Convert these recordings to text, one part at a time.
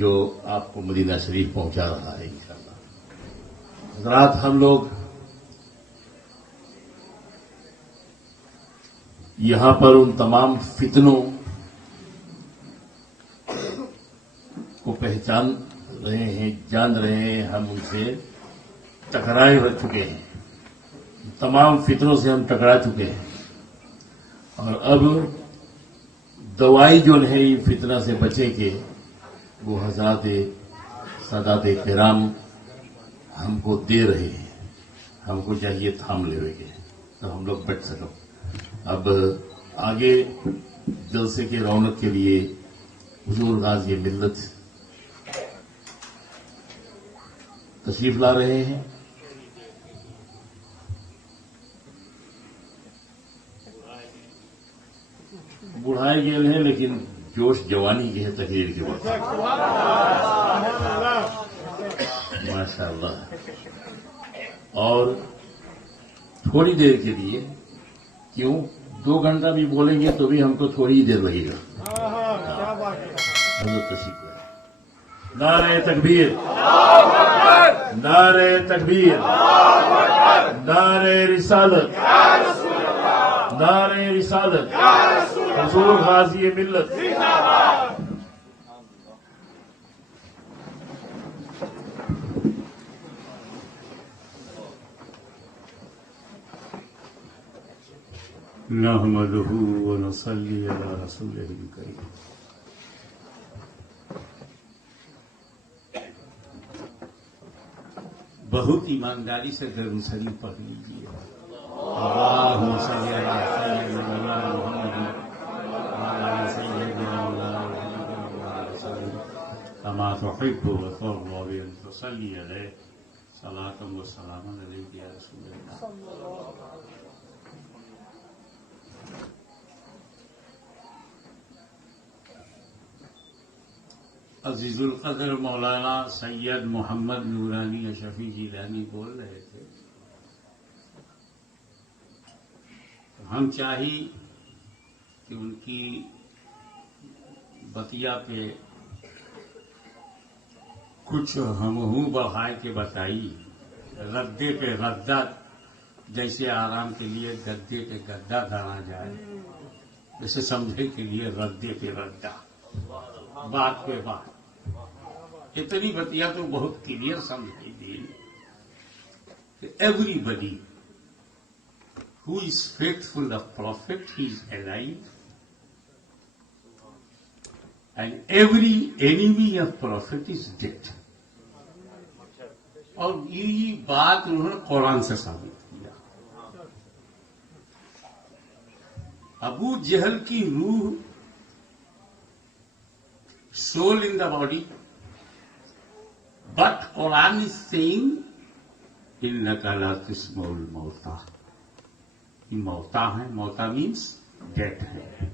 जो आपको मदीना शरीफ पहुंचा रहा है इंशाअल्लाह। हज़रात, हम लोग यहां पर उन तमाम फितनों को पहचान रहे हैं, जान रहे हैं, हम उनसे टकराए रह चुके हैं, तमाम फितनों से हम टकरा चुके हैं। और अब दवाई जो है इन फितना से बचे के वो हज़रात सादात किराम हमको दे रहे हैं। हमको चाहिए थाम लेवे तो हम लोग बच सको। अब आगे जलसे के रौनक के लिए हुजूर गाज़ी मिल्लत तशरीफ ला रहे हैं। बुढ़ाए गेल हैं लेकिन जोश जवानी के है तकरीर के वक्त। माशाअल्लाह। और थोड़ी देर के लिए, क्यों 2 घंटा भी बोलेंगे तो भी हमको थोड़ी ही देर लगेगा। नारे तकबीर, नारे तकबीर, नारे रिसालत, नारे रिसालत, हुजूर गाज़ी मिल्लत। नहमदुहु व नसल्ली अला रसूलिहिल करीम। बहुत ईमानदारी से दरूद शरीफ पढ़ लीजिए। अल्लाहुम्मा सल्ली अला सय्यिदिना मुहम्मद व अला सय्यिदिना मुहम्मद कमा तुहिब्बु व तुर्ज़ा व तुसल्ली अलैहि सलातन व सलामन अलैका या रसूलल्लाह। अजीजुल कदर मौलाना सैयद मोहम्मद नूरानी अशरफी जिलानी बोल रहे थे। हम चाही कि उनकी बतिया पे कुछ हमहू बढ़ाए के बताई। रद्दे पे रद्दा, जैसे आराम के लिए गद्दे पे गद्दा धरा जाए, वैसे समझे के लिए रद्दे पे रद्दा, बात पे बात। इतनी बतिया तो बहुत क्लियर समझाई दी। Everybody who is faithful of Prophet, he is alive, and every enemy of Prophet is dead. और ये बात उन्होंने कुरान से साबित किया। अबू जहल की रूह, soul in the body, but Quran is saying innaka la tusma'ul mauta। ये मौता है, मौता मीन्स डेथ है।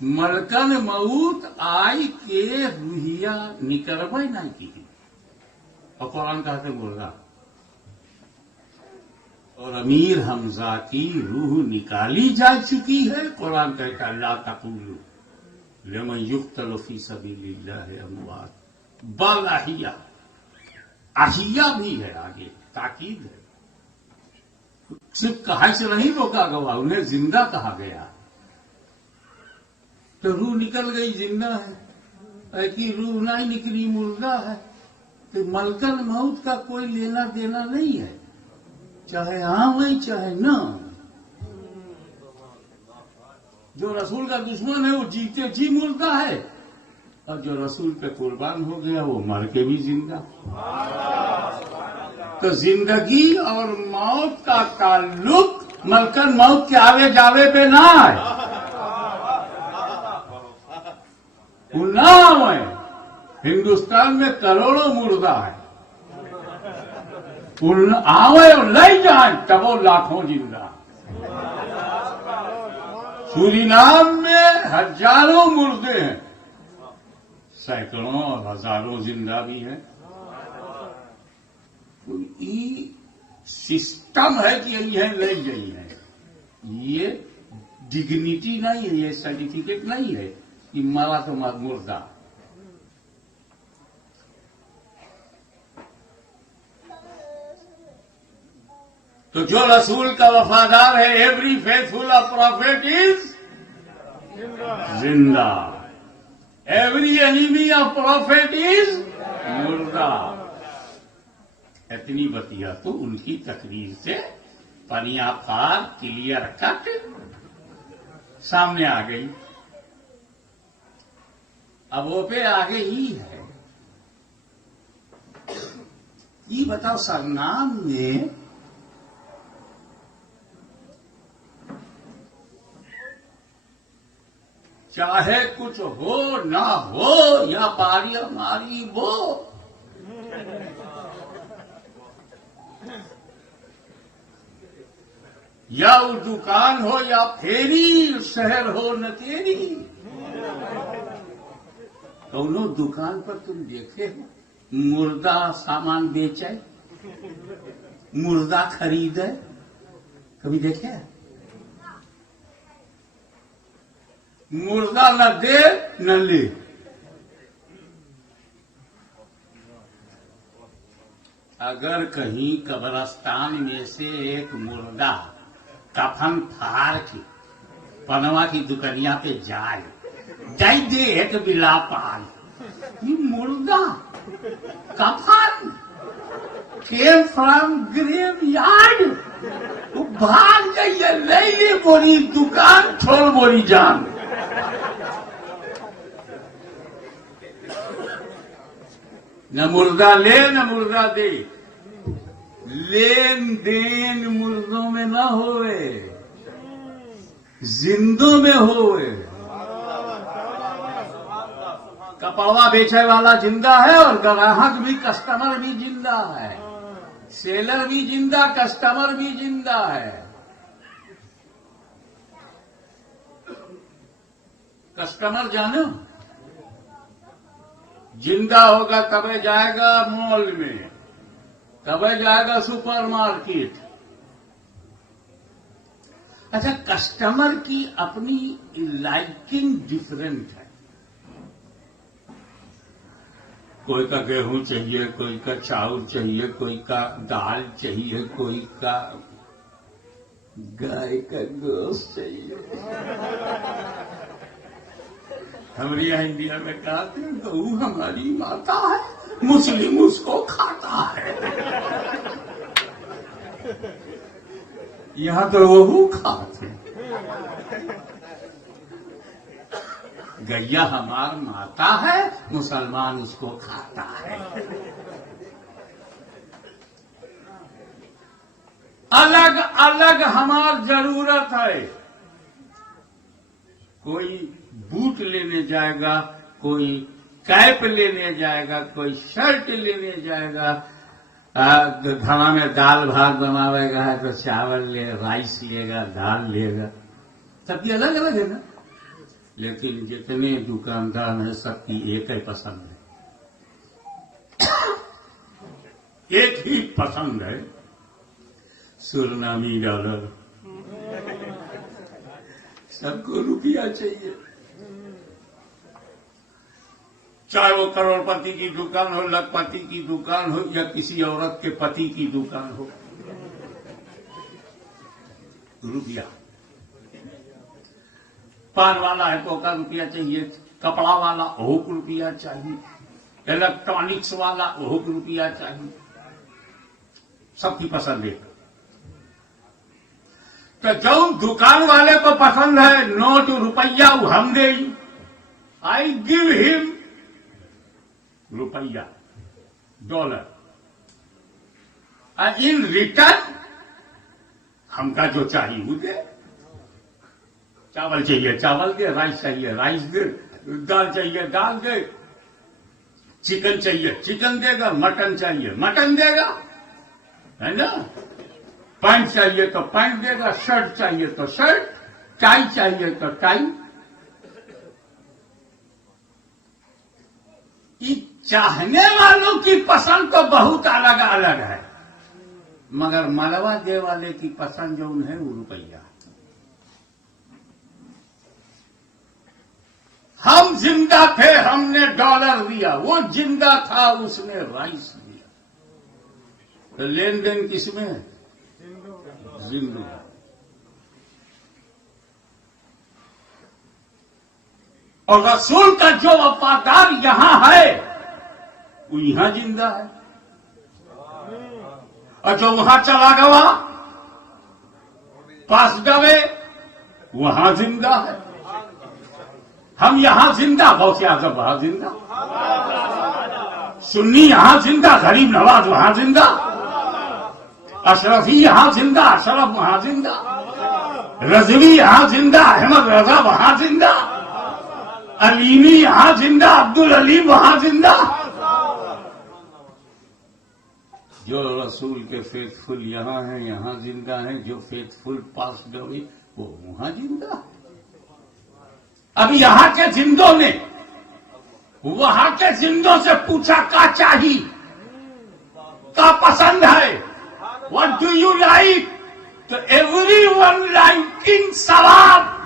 मलकन मौत आई के रूहिया निकलबे ना की। और कुरान कहते बोला, और अमीर हमजा की रूह निकाली जा चुकी है। कुरान कहता अल्लाह तक़ूलू लिमन युक़्तलु फ़ी सबीलिल्लाहि अमवात बल अहिया। अहिया भी है, आगे ताकीद है। सिर्फ कहा से नहीं रोका गया, उन्हें जिंदा कहा गया। तो रूह निकल गई, जिंदा है। कि रूह नहीं निकली, मुर्दा है। तो मलकन मौत का कोई लेना देना नहीं है, चाहे हाँ वही चाहे ना। जो रसूल का दुश्मन है वो जीते जी मुर्दा है, और जो रसूल पे कुर्बान हो गया वो मर के भी जिंदा। तो जिंदगी और मौत का ताल्लुक मलकन मौत के आवे जावे पे ना है। वो नाम है। हिंदुस्तान में करोड़ों मुर्दा है, उन आवे और ले जाए तब वो लाखों जिंदा। सूरीनाम में हजारों मुर्दे हैं, सैकड़ों और हजारों जिंदा भी हैं। तो ये सिस्टम है कि यह ले गई है। ये डिग्निटी नहीं है, ये सर्टिफिकेट नहीं है, कि मरा तो मुर्दा। तो जो रसूल का वफादार है, every faithful of prophet is जिंदा, every enemy of prophet is मुर्दा। इतनी बतिया तो उनकी तकरीर से पनिया फार क्लियर कट सामने आ गई। अब वो पे आगे ही है। ये बताओ, सरनाम में चाहे कुछ हो ना हो, या पारी हमारी वो, या वो दुकान हो या फेरी, शहर हो न तेरी। दोनों दुकान पर तुम देखे हो मुर्दा सामान बेचे, मुर्दा खरीदे, कभी देखे? मुर्दा न दे न ले। अगर कहीं कब्रिस्तान में से एक मुर्दा कफन फाड़ के पनवा की दुकनिया पे जाए, दे एक बिला पाल, ये मुर्दा कफन केम फ्रॉम ग्रेव यार्ड, वो भाग जाइए, नहीं ले बोली दुकान, छोड़ बोली जान। न मुर्दा ले न मुर्दा दे। लेन देन मुर्दों में न होए, जिंदों में होए। कपड़वा बेचे वाला जिंदा है और ग्राहक भी, कस्टमर भी जिंदा है, सेलर भी जिंदा, कस्टमर भी जिंदा है। कस्टमर जानो जिंदा होगा तबे जाएगा मॉल में, तबे जाएगा सुपरमार्केट। अच्छा, कस्टमर की अपनी लाइकिंग डिफरेंट है। कोई का गेहूं चाहिए, कोई का चावल चाहिए, कोई का दाल चाहिए, कोई का गाय का गोश्त चाहिए। हमारे यहाँ इंडिया में कहते हैं गऊ हमारी माता है, मुस्लिम उसको खाता है। यहाँ तो वो खाते, गैया हमार माता है, मुसलमान उसको खाता है। अलग अलग हमार जरूरत है। कोई बूट लेने जाएगा, कोई कैप लेने जाएगा, कोई शर्ट लेने जाएगा, खाना में दाल भात बनावेगा है तो चावल ले, राइस लेगा, दाल लेगा, सबकी अलग अलग है ना। लेकिन जितने दुकानदार हैं सबकी एक ही पसंद है, एक ही पसंद है, सुरनामी डॉलर। सबको रुपया चाहिए, चाहे वो करोड़पति की दुकान हो, लखपति की दुकान हो, या किसी औरत के पति की दुकान हो, रुपया। पान वाला है तो का रुपया चाहिए, कपड़ा वाला ओह को रुपया चाहिए, इलेक्ट्रॉनिक्स वाला ओह को रुपया चाहिए, सबकी पसंद है। तो जो दुकान वाले को पसंद है नोट रुपया हम दे, आई गिव हिम रुपया डॉलर, इन रिटर्न हमका जो चाहिए वो दे। चावल चाहिए चावल दे, राइस चाहिए राइस दे, दाल चाहिए दाल दे, चिकन चाहिए चिकन देगा, मटन चाहिए मटन देगा, है ना। पैंट चाहिए तो पैंट देगा, शर्ट चाहिए तो शर्ट, टाई चाहिए तो टाई। ये चाहने वालों की पसंद तो बहुत अलग अलग है, मगर मलवा दे वाले की पसंद जो है वो रुपया। हम जिंदा थे, हमने डॉलर दिया। वो जिंदा था, उसने राइस दिया। तो लेन देन किसमें है? जिंदू। और रसूल का जो वफादार यहां है वो यहां जिंदा है, और जो वहां चला गया पास गए वहां जिंदा है। हम यहां जिंदा, गौसे आजम वहां जिंदा, सुन्नी यहां जिंदा, गरीब नवाज वहां जिंदा, अशरफी यहां जिंदा, अशरफ वहां जिंदा, रजवी यहां जिंदा, अहमद रजा वहां जिंदा, अलीमी यहां जिंदा, अब्दुल अलीम वहां जिंदा। जो रसूल के फेथफुल यहां हैं, यहां जिंदा हैं। जो फेथफुल पास गए वो वहां जिंदा। अब यहां के जिंदों ने वहां के जिंदों से पूछा क्या चाहिए, क्या पसंद है, व्हाट डू यू लाइक? तो एवरीवन लाइकिंग सवाब।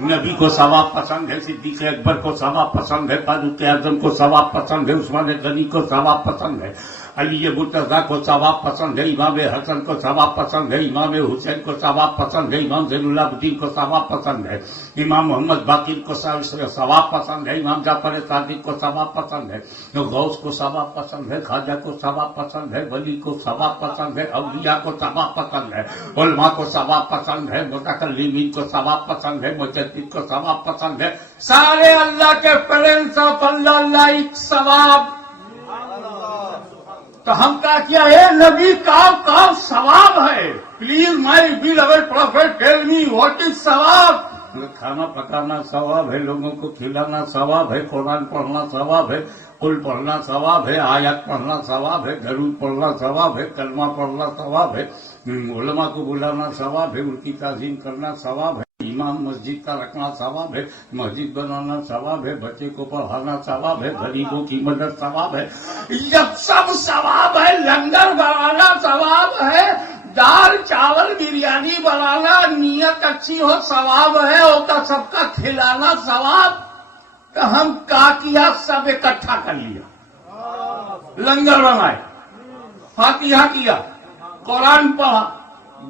नबी को सवाब पसंद है, सिद्दीक अकबर को सवाब पसंद है, फारूक आजम को सवाब पसंद है, उस्मान गनी को सवाब पसंद है, अली मुर्तजा को सवाब पसंद है, इमाम हसन को सवाब पसंद है, इमाम हुसैन को सवाब पसंद है, इमाम ज़ैनुलाब्दीन को सवाब पसंद है, इमाम मोहम्मद बाकिर को सवाब पसंद है, इमाम जाफर सादिक को सवाब पसंद है, गौस को सवाब पसंद है, ख्वाजा को सवाब पसंद है, वली को सवाब पसंद है, अवलिया को सवाब पसंद है, उलमा को सवाब पसंद है, मुतकल्लिमीन को सवाब पसंद है, मुजद्दिद को सवाब पसंद है। सारे अल्लाह के प्रेजेंस ऑफ अल्लाह लाइक सवाब। तो हम क्या किया है, नबी का सवाब है? Please my beloved prophet tell me what is सवाब? खाना पकाना सवाब है, लोगों को खिलाना सवाब है, कुरान पढ़ना सवाब है, कुल पढ़ना सवाब है, आयत पढ़ना सवाब है, दरूद पढ़ना सवाब है, कलमा पढ़ना सवाब है, उलमा को बुलाना सवाब है, उनकी ताज़ीम करना सवाब है, इमाम मस्जिद का रखना सवाब है, मस्जिद बनाना सवाब है, बच्चे को पढ़ाना सवाब है, गरीबों की मदद सवाब है। जब सब सवाब है, लंगर बनाना सवाब है, दाल चावल बिरयानी बनाना, नियत अच्छी हो सवाब है, और सबका खिलाना सवाब। तो हम क्या किया, सब इकट्ठा कर लिया, लंगर बनाए, फातिहा किया, कुरान पढ़ा,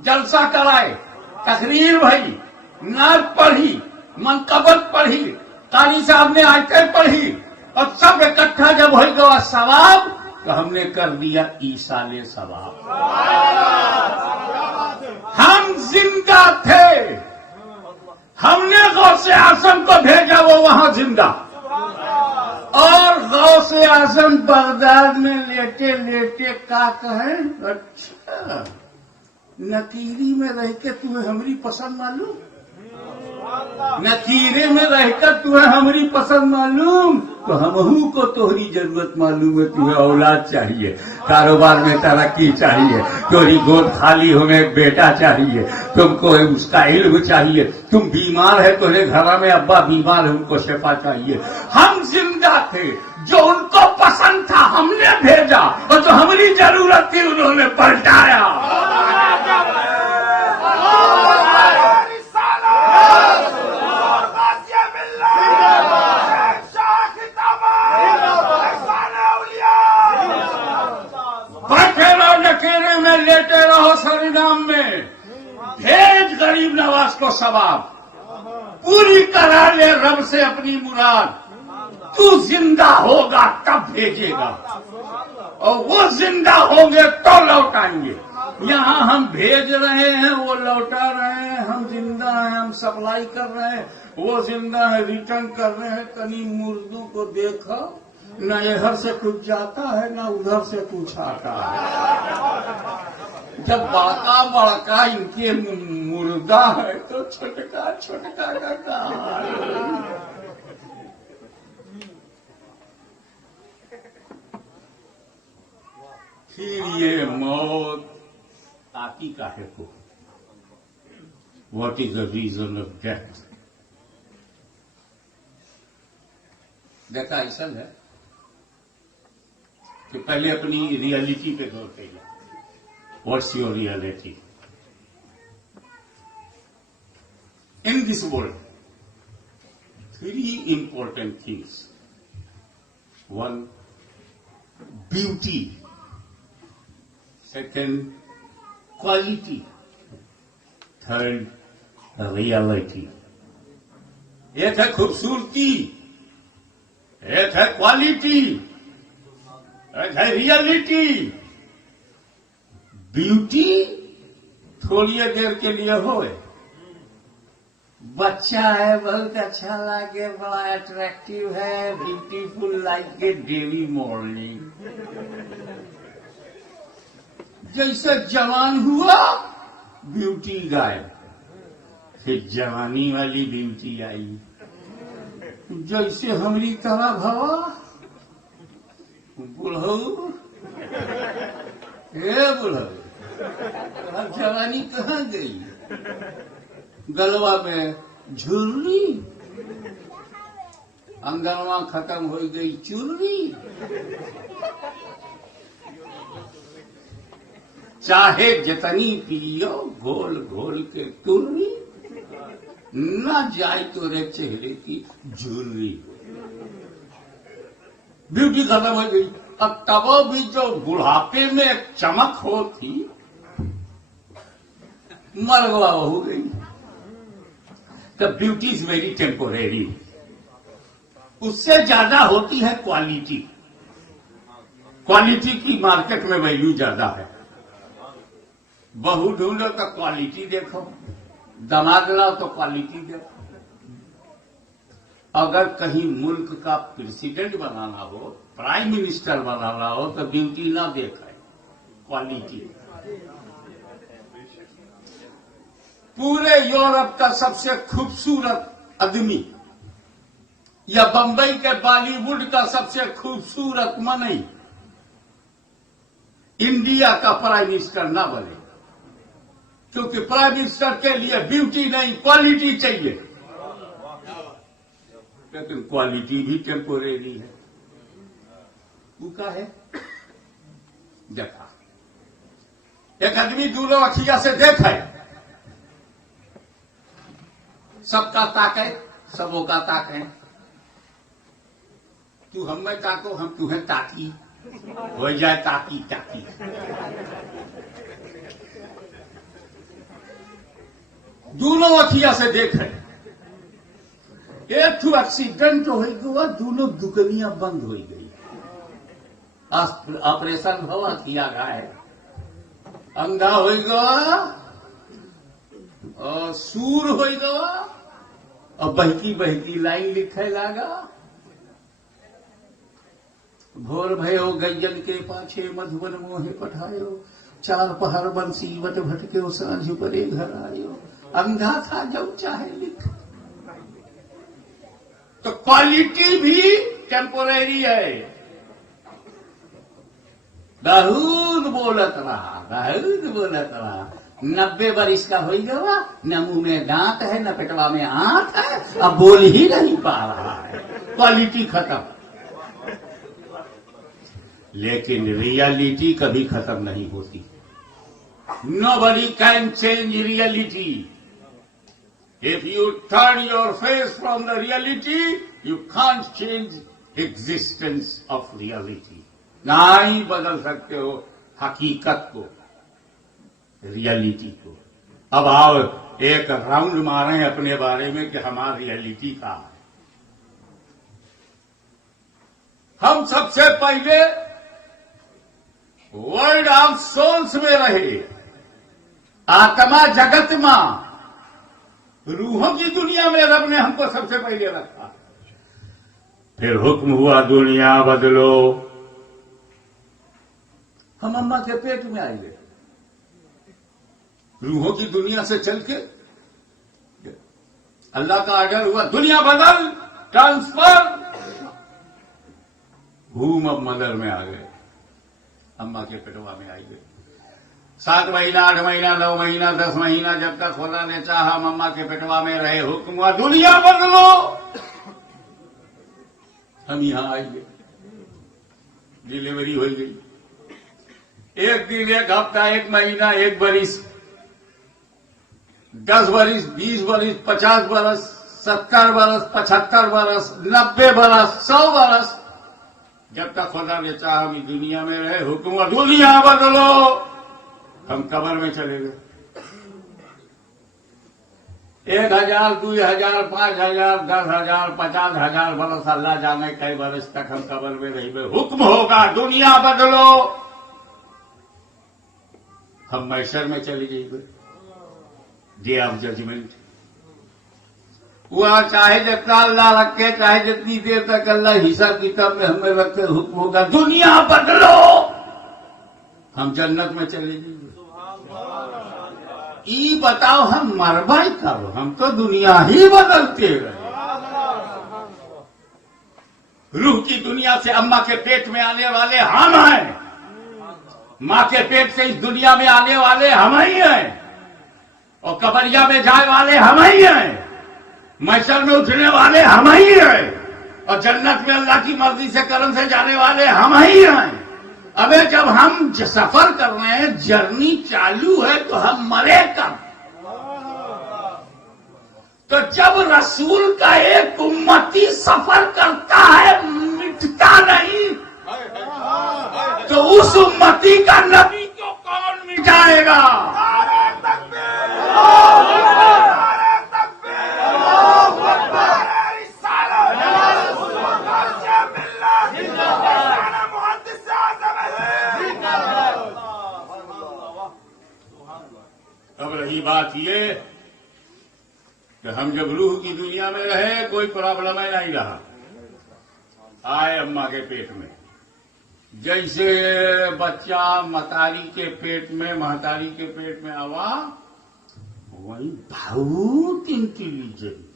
जलसा कराए, तकरीर भई, नात पढ़ी, मनकबत पढ़ी, कारी साहब ने आयतें पढ़ी, और सब इकट्ठा जब हो गया सवाब, तो हमने कर दिया ईसाले सवाब। हम जिंदा थे, हमने गौसे आजम को भेजा, वो वहां जिंदा, और गौसे आजम बगदाद में लेटे लेटे का कहे, अच्छा नकीरी में रह के तुम्हें हमारी पसंद मालूम, नकीरे में रहकर तुम्हें हमारी पसंद मालूम, तो हमहू को तोहरी जरूरत मालूम है। तुम्हें औलाद चाहिए, कारोबार में तरक्की चाहिए, तोहरी गोद खाली होने एक बेटा चाहिए, तुमको उसका इल्म चाहिए, तुम बीमार है, तुम्हारे घर में अब्बा बीमार है, उनको शिफा चाहिए। हम जिंदा थे, जो उनको पसंद था हमने भेजा, और जो हमारी जरूरत थी उन्होंने पलटाया। लेटे रहो सरिनाम में, भेज गरीब नवाज को सवाब, पूरी करा ले रब से अपनी मुराद, तू जिंदा होगा तब भेजेगा, और वो जिंदा होंगे तो लौटाएंगे। यहाँ हम भेज रहे हैं, वो लौटा रहे हैं, हम जिंदा हैं, हम सप्लाई कर रहे हैं, वो जिंदा है, रिटर्न कर रहे हैं। कहीं मुर्दों को देखो, न इधर से कुछ जाता है, न उधर से कुछ आता है। जब बड़का बड़का इनके मुर्दा है, तो छोटका छोटका का कहां है? फिर ये मौत आती काहे को? What is the reason of death? देखा ऐसा है कि पहले अपनी रियलिटी पे गौर करिए। What's your reality in this world? three important things. One, beauty. Second, quality. Third, reality. एक है खूबसूरती, एक है क्वालिटी, एक है रियलिटी। ब्यूटी थोड़ी देर के लिए होए, बच्चा है, बहुत अच्छा लगे, बड़ा अट्रैक्टिव है, beautiful like a daily morning. जैसे जवान हुआ ब्यूटी गायब, फिर जवानी वाली ब्यूटी आई। जैसे हमारी तरह भवा बुढ़ऊ, हे बुढ़ऊ, अब जवानी कहाँ गई? गलवा में झुर्री, अंगनवा खत्म हो गई चुर्री। चाहे जितनी पियो घोल घोल के तुर्री, न जाए तोरे चेहरे की झुर्री। ब्यूटी खत्म हो गई। अब तब भी जो बुढ़ापे में एक चमक होती, मरगवा हो गई। The beauty is very temporary. उससे ज्यादा होती है क्वालिटी। क्वालिटी की मार्केट में वैल्यू ज्यादा है। बहू ढूंढो तो क्वालिटी देखो, दामाद लाओ तो क्वालिटी देखो। अगर कहीं मुल्क का प्रेसिडेंट बनाना हो, प्राइम मिनिस्टर बनाना हो, तो ब्यूटी ना देखे, क्वालिटी। पूरे यूरोप का सबसे खूबसूरत आदमी या बंबई के बॉलीवुड का सबसे खूबसूरत मनई इंडिया का प्राइम मिनिस्टर ना बने, क्योंकि प्राइम मिनिस्टर के लिए ब्यूटी नहीं क्वालिटी चाहिए। लेकिन क्वालिटी भी टेम्पोरेरी है। वो क्या है? देखा, एक आदमी दूल्हो अखिया से देखे, सबका ताके, सबों का ताके। तू हमें ताको, हम तुम्हें ताकी, हो जाए ताकी ताकी। दोनों अखिया से देखे, एक ठू एक्सीडेंट हो गया, दोनों दुकानियां बंद हो गई। ऑपरेशन हुआ, किया गया, अंधा हो गया और सूर हो गया और बहकी बहकी लाइन लिखे लगा। भोर भयो गैयन के पाछे मधुबन मोहे पठायो, चार पहर बंसी बट भटके सांझ परे घर आयो। अंधा था जब चाहे लिख। तो क्वालिटी भी टेम्पोरेरी है। बहुत बोलत रहा, बहुत बोलत रहा। 90 वर्ष का हो गया, न मुंह में दांत है, न पेटवा में आंत है, अब बोल ही नहीं पा रहा है। क्वालिटी खत्म। लेकिन रियलिटी कभी खत्म नहीं होती। Nobody can change reality. If you turn your face from the reality, you can't change existence of reality. ना ही बदल सकते हो हकीकत को, रियलिटी को। अब आओ एक राउंड मारें अपने बारे में कि हमारी रियलिटी का है। हम सबसे पहले वर्ल्ड ऑफ सोल्स में रहे, आत्मा जगत में, रूहों की दुनिया में रब ने हमको सबसे पहले रखा। फिर हुक्म हुआ दुनिया बदलो। हम अम्मा के पेट में आए, रूहों की दुनिया से चल के अल्लाह का ऑर्डर हुआ, दुनिया बदल, ट्रांसफर। भूम अब मदर में आ गए, अम्मा के पेटवा में आई गए। 7 महीना, 8 महीना, 9 महीना, 10 महीना, जब तक खुदा ने चाहा हम अम्मा के पेटवा में रहे। हुक्म हुआ दुनिया बदलो। हम यहां आएंगे, डिलीवरी हो गई। एक दिन, एक हफ्ता, एक महीना, एक बरिस, 10 बरिस, 20 बरिस, 50 बरस, 70 बरस, 75 बरस, 90 बरस, 100 बरस, जब तक खुदा ने चाहा हम इस दुनिया में रहे, हुक्म दुनिया बदलो, हम कब्र में चले गए। 1000, 2000, 5000, 10,000, 50,000 बरस, अल्लाह जाने कई बरस तक हम कब्र में रही। हुक्म होगा दुनिया बदलो, हम मैशर में चले जाइए, डे ऑफ जजमेंट। वहां चाहे जितना अल्लाह रखे, चाहे जितनी देर तक अल्लाह हिसाब किताब में हमें रखे, हुक्म होगा दुनिया बदलो, हम जन्नत में चले जाइए। ई बताओ हम मरबाई करो, हम तो दुनिया ही बदलते रहे। रूह की दुनिया से अम्मा के पेट में आने वाले हम हैं, माँ के पेट से इस दुनिया में आने वाले हम ही हैं, और कबरिया में जाने वाले हम ही हैं, मैशर में उठने वाले हम ही हैं, और जन्नत में अल्लाह की मर्जी से करम से जाने वाले हम ही हैं। अबे जब हम सफर कर रहे हैं, जर्नी चालू है, तो हम मरे कब? तो जब रसूल का एक उम्मती सफर करता है, मिटता नहीं, तो उस उम्मती का नबी को कौन मिटाएगा? अब रही बात ये कि हम जब रूह की दुनिया में रहे, कोई प्रॉब्लम ही नहीं रहा। आए अम्मा के पेट में, जैसे बच्चा मतारी के पेट में, महतारी के पेट में आवा, वही बहुत इंटेलिजेंट,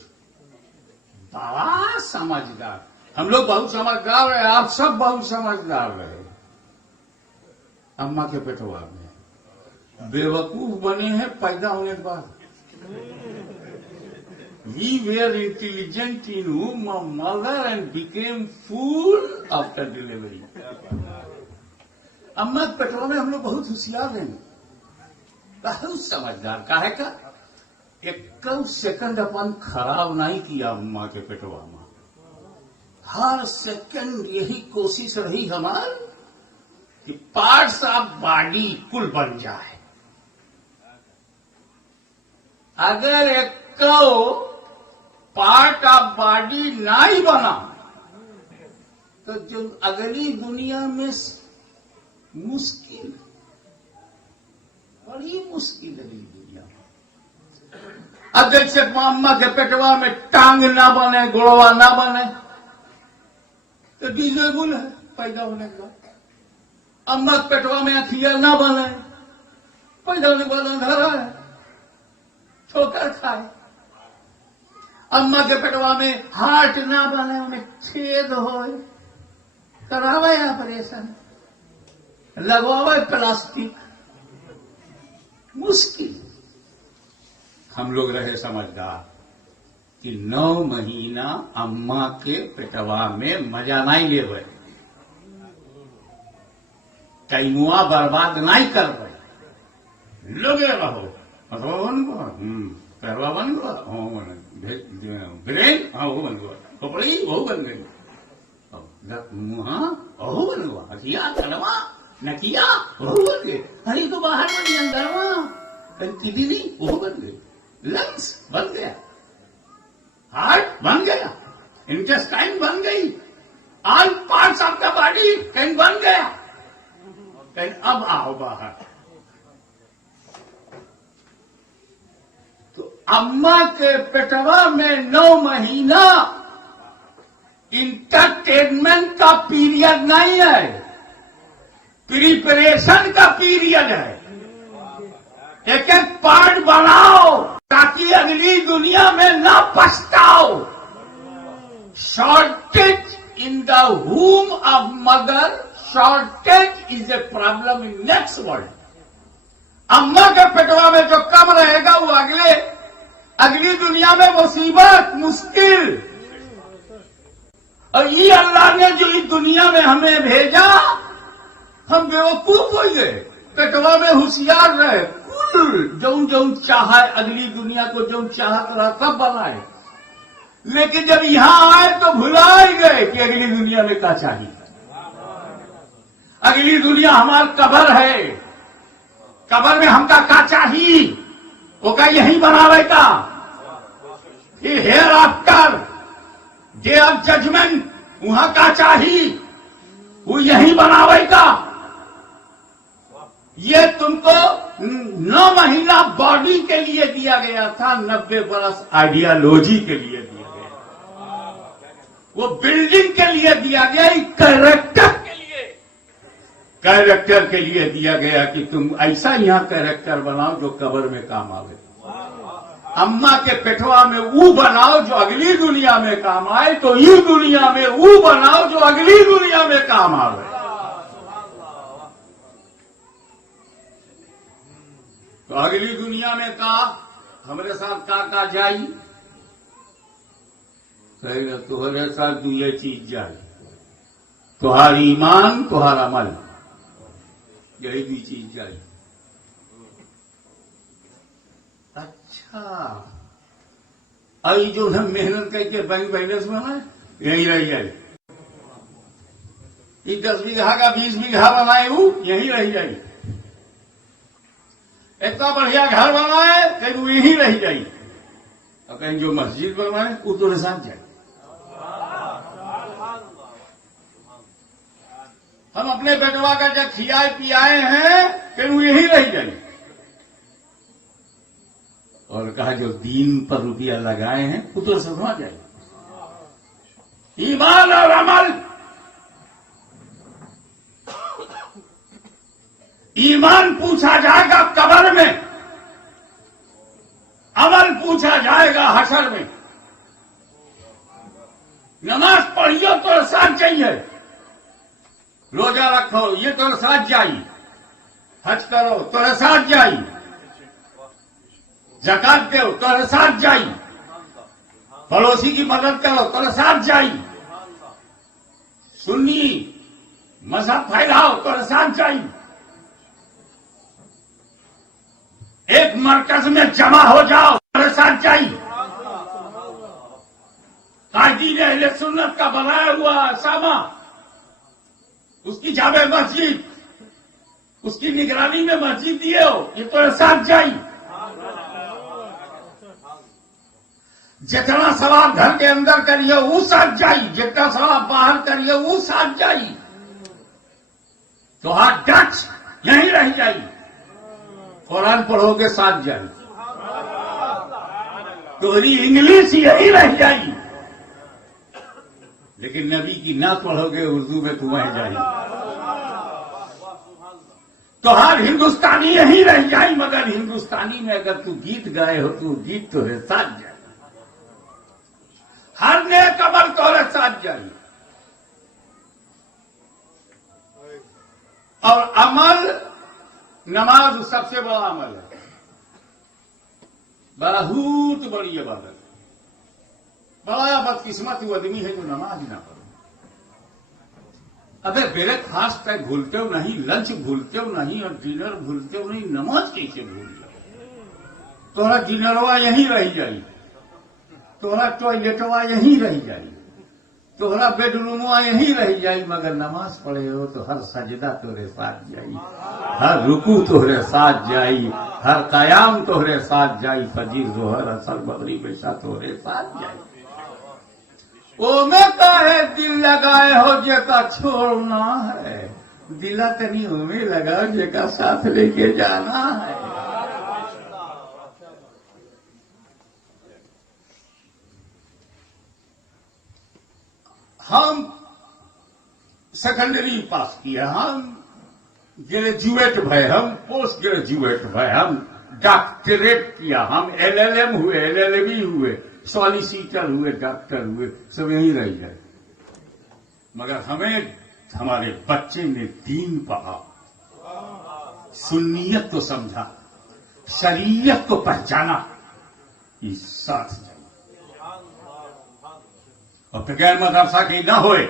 बड़ा समझदार। हम लोग बहुत समझदार रहे, आप सब बहुत समझदार रहे। अम्मा के पेटवा में बेवकूफ बने हैं पैदा होने के बाद। We were intelligent in womb of mother and became fool after delivery. अम्मा के पेटवा में हम लोग बहुत होशियार हैं, बहुत समझदार। काहे का? एक सेकंड अपन खराब नहीं किया अम्मा के पेटवा में। हर सेकंड यही कोशिश रही हमार कि पार्ट्स ऑफ बॉडी कुल बन जाए। अगर एक पार्ट ऑफ बॉडी नहीं बना, तो जो अगली दुनिया में मुश्किल, बड़ी मुश्किल अगली दुनिया में। अब जैसे अम्मा के पेटवा में टांग ना बने, गोड़वा ना बने, तो डिजेबल है पैदा होने के बाद। अम्मा के पेटवा में अखिया ना बने, पैदा होने के बाद अंधारा है, ठोकर खाए। अम्मा के पेटवा में हार्ट ना बने, उन्हें छेद हो, करावे ऑपरेशन, लगवावे प्लास्टिक, मुश्किल। हम लोग रहे समझदार कि 9 महीना अम्मा के पेटवा में मजा नहीं ले गए, टाइमुआ बर्बाद नहीं कर रहे, लगे रहो। पैरवा बन गया, ब्रेन हाँ वो बन गया, कपड़ी वो बन गई, वो बन गया, अखिया कलवा नकिया वो बन गए, अरे तो बाहर बन अंदरवा, किडनी वो बन गई, लंग्स बन गया, हार्ट बन गया, इंटेस्टाइन बन गई, all parts of the body कहीं बन गया। कहीं अब आओ बाहर। तो अम्मा के पेटवा में 9 महीना इंटरटेनमेंट का पीरियड नहीं है, प्रिपरेशन का पीरियड है। एक एक पार्ट बनाओ ताकि अगली दुनिया में ना पछताओ। Shortage in the womb of mother, shortage is a problem in next world. अम्मा के पेटवा में जो कम रहेगा वो अगली दुनिया में मुसीबत, मुश्किल। और ये अल्लाह ने जो इस दुनिया में हमें भेजा, हम बेवकूफ हो गए, पेटवा में होशियार रहे, कुल जो चाहे अगली दुनिया को जो चाहत रहा सब बनाए। लेकिन जब यहां आए तो भुला ही गए कि अगली दुनिया में क्या चाहिए। अगली दुनिया हमार कब्र है, कब्र में हमका क्या चाहिए, वो का यही बनावे का। फिर hereafter day of judgement वहां का चाहिए, वो यही बनावे का। ये तुमको 9 महीना बॉडी के लिए दिया गया था, 90 बरस आइडियोलॉजी के लिए दिया गया। वो बिल्डिंग के लिए दिया गया, कैरेक्टर के लिए दिया गया कि तुम ऐसा यहां कैरेक्टर बनाओ जो कब्र में काम आवे। अम्मा के पेटवा में वो बनाओ जो अगली दुनिया में काम आए, तो ये दुनिया में वो बनाओ जो अगली दुनिया में काम आवे। तो अगली दुनिया में का हमारे साथ का जाई, कही ना तुम्हारे साथ दुए चीज जाई, तुहार ईमान तुहार अमल, यही भी चीज जाई। अच्छा, आई जो है मेहनत करके बैंक बैलेंस में है यही रह जाए। 10 बीघा का 20 बीघा बनाए वो यही रह जाए। इतना बढ़िया घर बनाए कहीं वो यही रह जाए, और कहीं जो मस्जिद बनाए वो तो साथ जाए। हम अपने बेटवा का जब खियाए पियाए हैं कहीं वो यही रह जाए। और कहा जो दीन पर रुपया लगाए हैं वो तो समझ जाए। ईमान और अमल, ईमान पूछा जाएगा कब्र में, अमल पूछा जाएगा हशर में। नमाज पढ़ियो तो साथ चाहिए, रोजा रखो ये तो साथ जाई, हज करो तो साथ जाई, ज़कात दो तो साथ जाई, पड़ोसी की मदद करो तो साथ जाई, सुन्नी मजहब फैलाओ तो साथ जाई। एक मरकज में जमा हो जाओ तो साथ जाई। काजी ने अहले सुन्नत का बनाया हुआ सामा, उसकी जामे मस्जिद, उसकी निगरानी में मस्जिद दिए हो, ये तो साथ जाई। जितना सवाब घर के अंदर करिए वो साथ जाई, जितना सवाब बाहर करिए वो साथ जाई। तो हाथ टच यहीं रह जाई, कुरान पढ़ोगे साथ जाई, तोरी इंग्लिश यही रह जाई, लेकिन नबी की ना पढ़ोगे उर्दू में तू वहीं जाई। तो हर हिंदुस्तानी यही रह जाई, मगर हिंदुस्तानी में अगर तू गीत गाए हो तो गीत तो है साथ जाए। हर नेक अमल तोरे साथ जाए। और अमल नमाज सबसे बड़ा अमल है, बहुत बड़ी इबादत है। बड़ा बदकिस्मत वो आदमी है जो नमाज ना पढ़े। अबे ब्रेकफास्ट तक भूलते हो नहीं, लंच भूलते हो नहीं, और डिनर भूलते हो नहीं, नमाज कैसे भूल जाओ। तोरा डिनरवा यहीं रह जाई, तोरा टॉयलेटवा यहीं रह जाई, तोहरा बेडरूमवा यहीं रह जाई, मगर नमाज पढ़े हो तो हर सजदा तोरे साथ जाई, हर रुकू तोहरे साथ जाई, हर कयाम तोहरे साथ जाई, फजीर जोहर असर बगरी बेशा तोहरे साथ जाई। ओ में काहे दिल लगाए हो जेका छोड़ना है, दिला तनी ओमे लगाओ जेका साथ लेके जाना है। हम सेकेंडरी पास किया, हम ग्रेजुएट भय, हम पोस्ट ग्रेजुएट भय, हम डॉक्टरेट किया, हम एलएलएम हुए, एलएलबी हुए, सॉलिसिटर हुए, डॉक्टर हुए, सब यहीं रह गए। मगर हमें हमारे बच्चे ने दीन पढ़ा, सुन्नियत को समझा, शरीयत को पहचाना, इस साथ और बगैर मदरसा के न होए,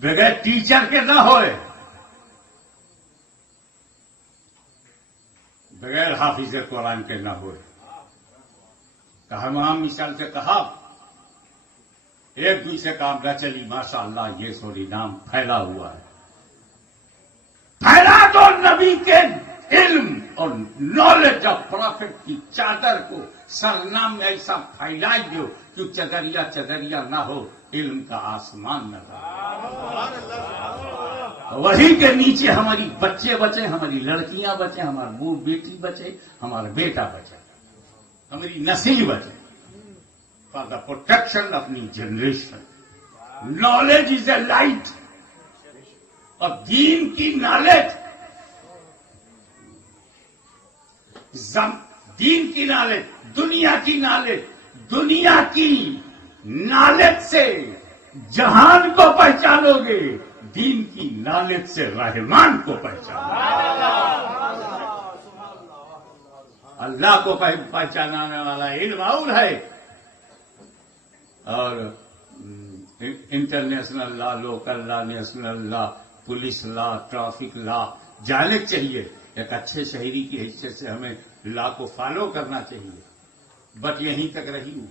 बगैर टीचर के न होए, बगैर हाफिज कुरान के न होए। कहमाम मिसाल से कहा एक दूसरे काम न चली, माशाअल्लाह ये सोरी नाम फैला हुआ है। फैला दो नबी के इल्म और नॉलेज ऑफ प्रॉफिट की चादर को सरनाम में ऐसा फैलाई दो कि चदरिया चदरिया ना हो, इल्म का आसमान न हो। वही के नीचे हमारी बच्चे बचे, हमारी लड़कियां बचे, हमारा बूढ़ बेटी बचे, हमारा बेटा बचे, हमारी नस्ल बचे। For the protection of new generation knowledge is a light. और दीन की नॉलेज, दीन की नॉलेज, दुनिया की नॉलेज, दुनिया की नॉलेज से जहान को पहचानोगे, दीन की नॉलेज से रहमान को पहचानोगे। अल्लाह को पहचानने वाला इल्म और है। और international law, local law, national law, police law, traffic law जाने चाहिए। एक अच्छे शहरी की हैसियत से हमें लॉ को फॉलो करना चाहिए। बट यहीं तक रही हूं,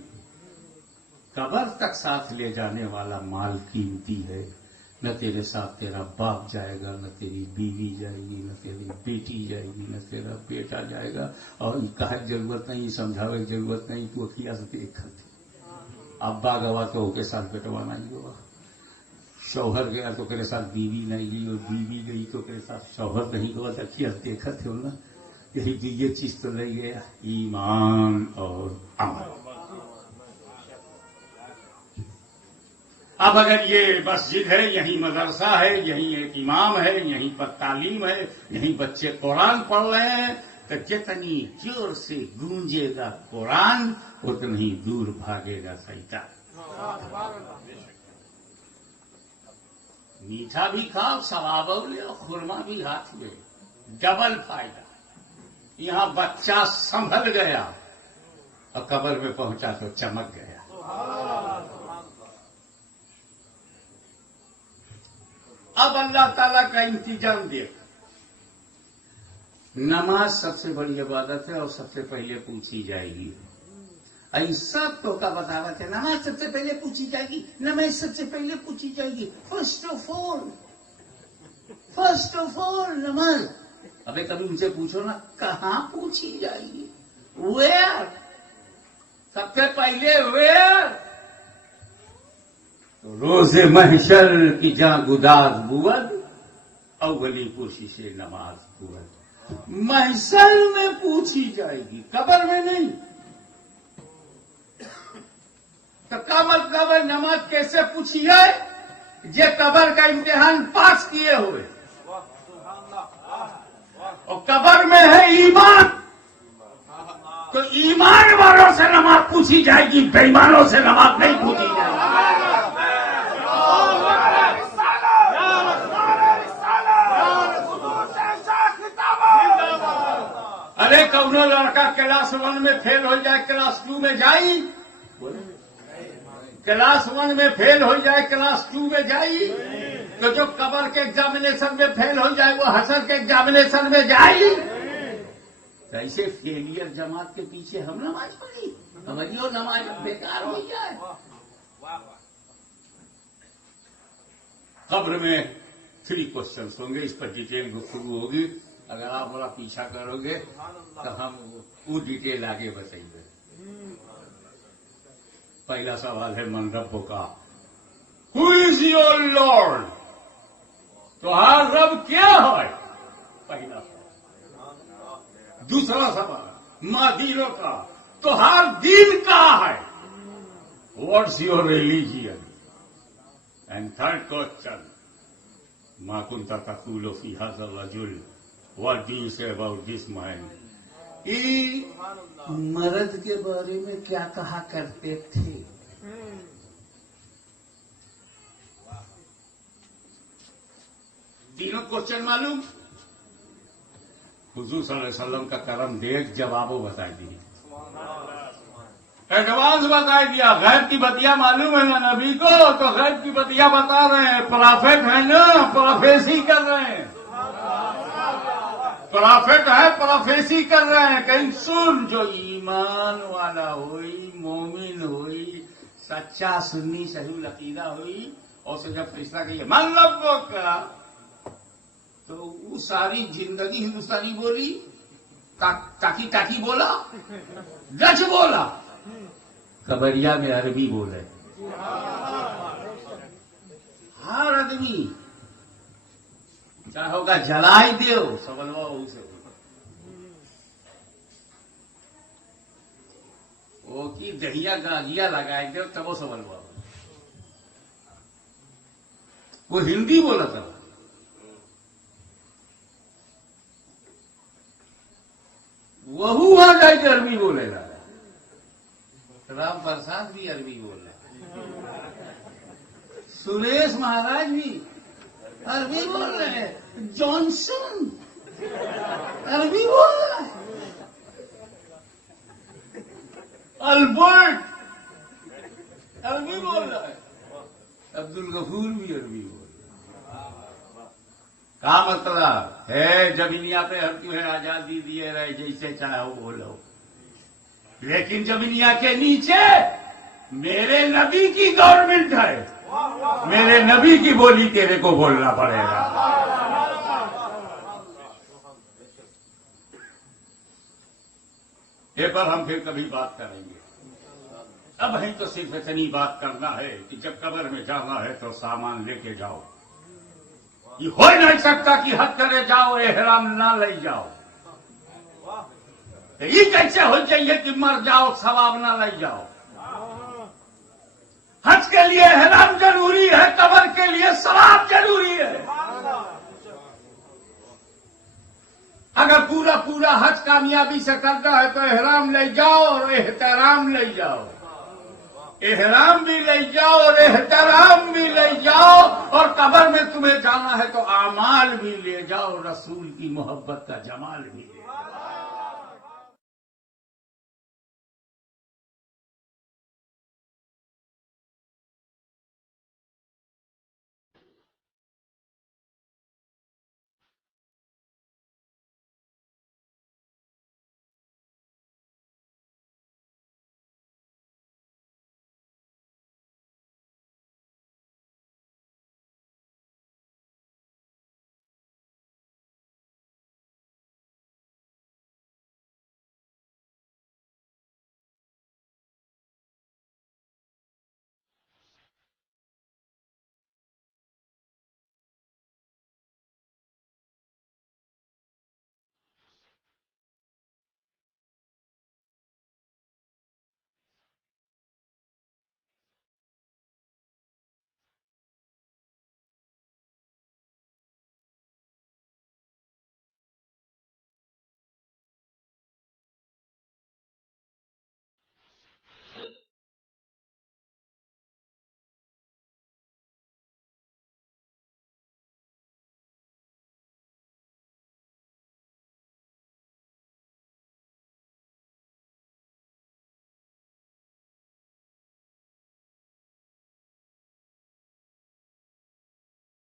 कब्र तक साथ ले जाने वाला माल कीमती है। न तेरे साथ तेरा बाप जाएगा, न तेरी बीवी जाएगी, न तेरी बेटी जाएगी, न तेरा बेटा जाएगा। और कहा जरूरत नहीं, समझावे जरूरत नहीं, तू अखिया से देख करते अब्बा गवा तो के साथ बेटवा नहीं हुआ, शौहर गया तो तेरे साथ बीवी नहीं गई, और बीवी गई तो तेरे साथ शौहर नहीं हुआ। अखिया देखा थे ना, यही ये चीज तो ले गया, ईमान और अमल। अब अगर ये मस्जिद है, यहीं मदरसा है, यहीं एक इमाम है, यहीं पर तालीम है, यहीं बच्चे कुरान पढ़ रहे हैं, तो जितनी जोर से गूंजेगा कुरान उतनी ही दूर भागेगा शैतान। मीठा भी खाओ, सवाब ले, और खुरमा भी हाथ में, डबल फायदा। यहां बच्चा संभल गया और कब्र में पहुंचा तो चमक गया। अब अल्लाह ताला का इंतजाम देख। नमाज सबसे बड़ी इबादत है और सबसे पहले पूछी जाएगी। ऐसा तो का बतावत है, नमाज सबसे पहले पूछी जाएगी, नमाज सबसे पहले पूछी जाएगी। फर्स्ट ऑफ ऑल नमाज। अबे कभी उनसे पूछो ना, कहाँ पूछी जाएगी? वेयर? सबसे पहले वेयर? तो रोजे महशर की जहां गुदाज बुअद, अव्वली कोशिश नमाज बुअद। महशर में पूछी जाएगी, कब्र में नहीं। तो का मतलब है नमाज कैसे पूछी है? जे कब्र का इम्तिहान पास किए हुए, और कब्र में है ईमान, तो ईमान वालों से नमाज पूछी जाएगी, बेईमानों से नमाज नहीं पूछी जाएगी। अरे कौनो लड़का क्लास 1 में फेल हो जाए, क्लास 2 में जाई? क्लास 1 में फेल हो जाए, क्लास 2 में जाई? तो जो कब्र के एग्जामिनेशन में फेल हो जाए वो हशर के एग्जामिनेशन में जाई? तो ऐसे फेलियर जमात के पीछे हम नमाज पढ़ी, हमारी और नमाज बेकार हो जाए। कब्र में 3 क्वेश्चंस होंगे, इस पर डिटेल गुफ्तगू होगी। अगर आप हमारा पीछा करोगे तो हम वो डिटेल आगे बताएंगे। पहला सवाल है मन रब्बो का, हु इज योर लॉर्ड? तुम्हारा रब क्या है? पहला सवाल। दूसरा सवाल मादीनों का, तुम्हारा दीन क्या है? What's your religion? And third question, मा कुंता तक़ूलु फी हाज़ल रजुल, what do you say about this man? मर्द के बारे में क्या कहा करते थे? तीनों क्वेश्चन मालूम? हुजूर सल्लल्लाहु अलैहि वसल्लम का करम देख जवाबों बता दिए, एडवांस बता दिया। गैब की बतिया मालूम है ना नबी को, तो गैब की बतिया बता रहे हैं। प्रॉफिट है ना, प्रोफेसी कर रहे हैं। प्रॉफिट है, प्रोफेसी कर रहे हैं। कहीं सुन, जो ईमान वाला हुई, मोमिन हुई, सच्चा सुन्नी सही अकीदा हुई, और उसे जब फैसला किया मान लो का, तो वो सारी जिंदगी हिंदुस्तानी बोली, ताकी ताकी बोला, डच बोला, कबरिया में अरबी बोले। हर आदमी चाहे होगा जलाई दो सबलवा उसे वो की दहिया गाजिया लगाए दो तब वो सबलवा। वो हिंदी बोला था, वहू वहां जाके अरबी बोलेगा। राम प्रसाद भी अरबी बोल रहे, सुरेश महाराज भी अरबी बोल रहे हैं, जॉनसन अरबी बोल रहा है, अल्बर्ट अरबी बोल रहा है, अब्दुल गफूर भी अरबी बोल रहा है। का मतलब है, जमीनिया पे हर तुम्हें आजादी दिए रहे, जैसे चाहो बोलो, लेकिन जमीनिया के नीचे मेरे नबी की गवर्नमेंट है, मेरे नबी की बोली तेरे को बोलना पड़ेगा। ये पर हम फिर कभी बात करेंगे। अब ही तो सिर्फ इतनी बात करना है कि जब कब्र में जाना है तो सामान लेके जाओ। ये हो नहीं सकता कि हज करे जाओ एहराम ना ले जाओ। ये कैसे हो जाइए कि मर जाओ सवाब ना ले जाओ। हज के लिए एहराम जरूरी है, कब्र के लिए सवाब जरूरी है। अगर पूरा पूरा हज कामयाबी से करना है तो एहराम ले जाओ और एहतराम ले जाओ। एहराम भी ले जाओ और एहतराम भी ले जाओ, और कब्र में तुम्हें जाना है तो आमाल भी ले जाओ, रसूल की मोहब्बत का जमाल भी